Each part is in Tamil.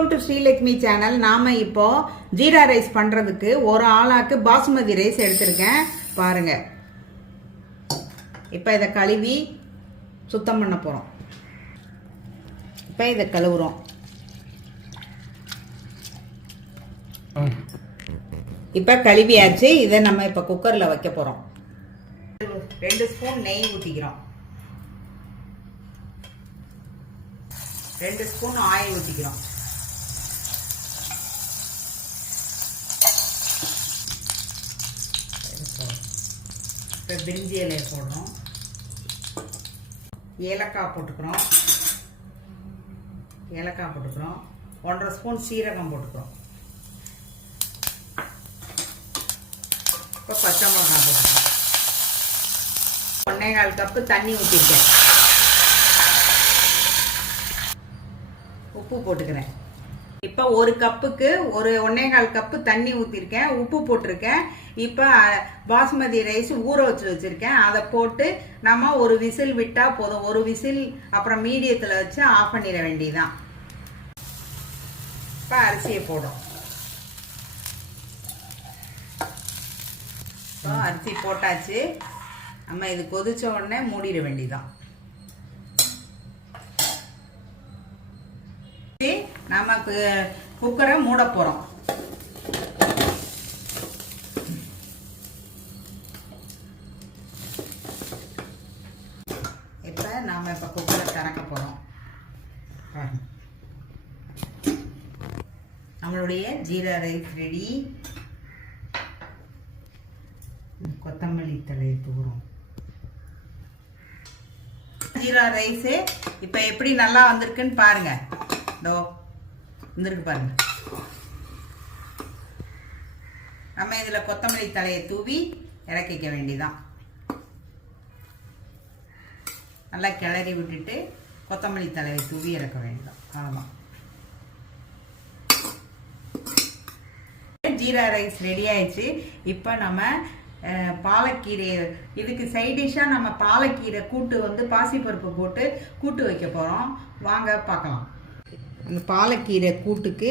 வெல்கம் டு ஸ்ரீலக்ஷ்மி சேனல் நாம இப்போ ஜீரா ரைஸ் பண்றதுக்கு ஒரு ஆளாக்கு பாசுமதி ரைஸ் எடுத்திருக்கேன். பாருங்க. இப்போ இதை கழுவி சுத்தம் பண்ண போறோம். இப்போ இதை கழுவுறோம். இப்போ கழுவியாச்சு. இதை நம்ம இப்போ குக்கரில் வைக்க போகிறோம் ரெண்டு ஸ்பூன் நெய் ஊற்றிக்கிறோம் ரெண்டு ஸ்பூன் ஆயில் ஊற்றிக்கிறோம் இப்போ பிரிஞ்சி இலையை போடுறோம் ஏலக்காய் போட்டுக்கிறோம். ஏலக்காய் போட்டுக்கிறோம். ஒன்றரை ஸ்பூன் சீரகம் போட்டுக்கிறோம். இப்போ பச்சை மிளகாய் போட்டுக்கிறோம். ஒன்றே கால் கப்பு தண்ணி ஊற்றிருக்கேன் உப்பு போட்டுக்கிறேன். இப்போ ஒரு கப்புக்கு ஒரு ஒன்னே கால் கப்பு தண்ணி ஊற்றிருக்கேன் உப்பு போட்டிருக்கேன். இப்போ பாஸ்மதி ரைஸ் ஊற வச்சு வச்சுருக்கேன். அதை போட்டு நம்ம ஒரு விசில் விட்டால் போதும். ஒரு விசில் அப்புறம் மீடியத்தில் வச்சு ஆஃப் பண்ணிட வேண்டியதான் இப்போ அரிசியை போடும் இப்போ அரிசி போட்டாச்சு. நம்ம இது கொதித்த உடனே மூடிட வேண்டியதான் நமக்கு குக்கரை மூட போறோம். இப்போ நாம இப்ப குக்கரை திறக்க போறோம். நம்மளுடைய ஜீரா ரைஸ் ரெடி. கொத்தமல்லி தழையை தூரம். ஜீரா ரைஸு இப்போ எப்படி நல்லா வந்திருக்குன்னு பாருங்க. டோ இருந்திருக்கு பாருங்க. நம்ம இதில் கொத்தமல்லி தலையை தூவி இறக்கிக்க வேண்டிதான். நல்லா கிளறி விட்டுட்டு கொத்தமல்லி தலையை தூவி இறக்க வேண்டியதான் அவ்வளோதான் ஜீரா ரைஸ் ரெடி ஆயிடுச்சு. இப்போ நம்ம பாலக்கீரை இதுக்கு சைடிஷாக நம்ம பாலக்கீரை கூட்டு வந்து பாசிப்பருப்பு போட்டு கூட்டு வைக்க போகிறோம் வாங்க பார்க்கலாம். அந்த பாலக்கீரை கூட்டுக்கு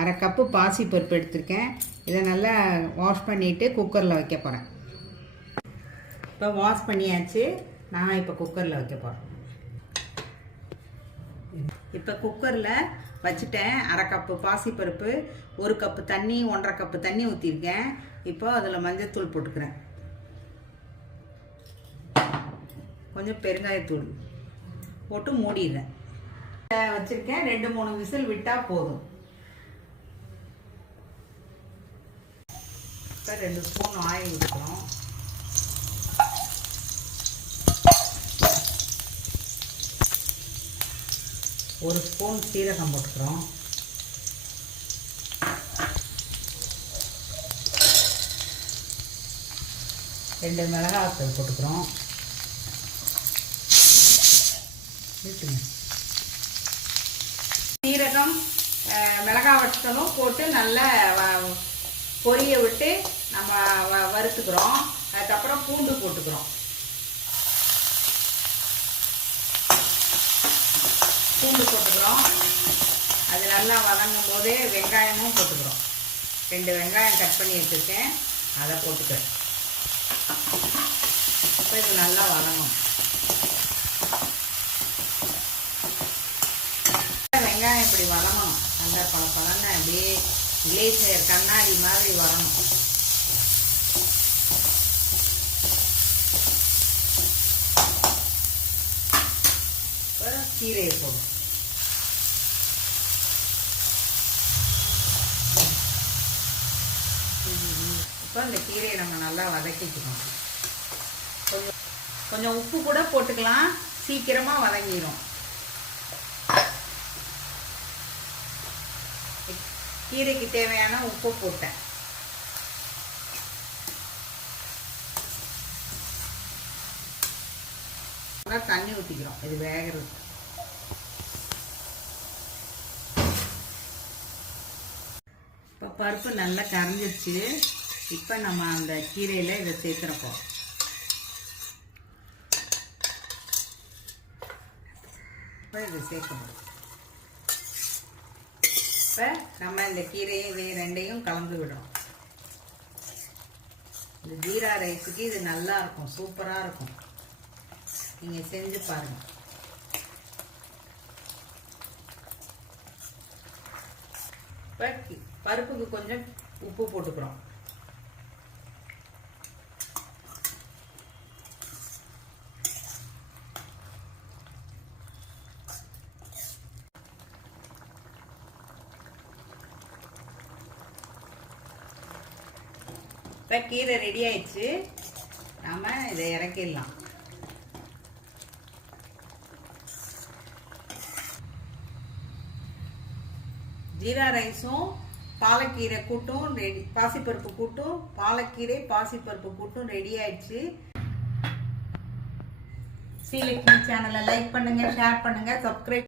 அரை கப்பு பாசிப்பருப்பு எடுத்திருக்கேன். இதை நல்லா வாஷ் பண்ணிவிட்டு குக்கரில் வைக்க போகிறேன் இப்போ வாஷ் பண்ணியாச்சு. நான் இப்போ குக்கரில் வைக்க போகிறேன் இப்போ குக்கரில் வச்சுட்டேன் அரை கப்பு பாசிப்பருப்பு ஒரு கப்பு தண்ணி ஒன்றரை கப்பு தண்ணி ஊற்றிருக்கேன் இப்போ அதில் மஞ்சத்தூள் போட்டுக்கிறேன். கொஞ்சம் பெருங்காயத்தூள் போட்டு மூடிடுறேன். வச்சிருக்கேன். ரெண்டு மூணு விசில் விட்டால் போதும். ரெண்டு ஸ்பூன் ஆயில் ஊற்றுக்கிறோம் ஒரு ஸ்பூன் சீரகம் போட்டுக்கிறோம். ரெண்டு மிளகாத்தூள் போட்டுக்கிறோம். வீட்டுங்க சீரகம் மிளகாய் வற்றலும் போட்டு நல்லா வ- பொரிய விட்டு நம்ம வ- வறுத்துக்கிறோம். அதுக்கப்புறம் பூண்டு போட்டுக்கிறோம். பூண்டு போட்டுக்கிறோம். அது நல்லா வதங்கும் போதே வெங்காயமும் போட்டுக்கிறோம். ரெண்டு வெங்காயம் கட் பண்ணி வச்சுருக்கேன். அதை போட்டுக்கிறேன். இப்போ இது நல்லா வதங்கும் வெங்காயம் இப்படி வதங்கணும் அந்த பல பழன்னு அப்படியே கிளேசர் கண்ணாடி மாதிரி வரணும். கீரையை போடும் இப்போ இந்த கீரையை நம்ம நல்லா வதக்கிக்கணும். கொஞ்சம் கொஞ்சம் உப்பு கூட போட்டுக்கலாம். சீக்கிரமாக வதங்கிடும் கீரைக்கு தேவையான உப்பு போட்டேன். தண்ணி ஊற்றிக்கிறோம் இது வேகிறது இப்போ பருப்பு நல்லா கரைஞ்சிருச்சு. இப்போ நம்ம அந்த கீரையில் இதை சேர்த்துறப்போம். இப்போ இதை சேர்க்கணும். இப்போ நம்ம இந்த கீரையும் வே ரெண்டையும் கலந்து விடுறோம் இந்த ஜீரா ரைஸுக்கு இது நல்லா இருக்கும் சூப்பராக இருக்கும். நீங்கள் செஞ்சு பாருங்கள் இப்போ பருப்புக்கு கொஞ்சம் உப்பு போட்டுக்கிறோம். இப்போ கீரை ரெடி ஆயிடுச்சு. நாம் இதை இறக்கிடலாம். ஜீரா ரைஸும் பாலக்கீரை கூட்டும் ரெடி பாசிப்பருப்பு கூட்டும் பாலக்கீரை பாசிப்பருப்பு கூட்டும் ரெடி ஆயிடுச்சு. ஸ்ரீலக்ஷ்மி சேனலை லைக் பண்ணுங்க ஷேர் பண்ணுங்க சப்ஸ்கிரைப்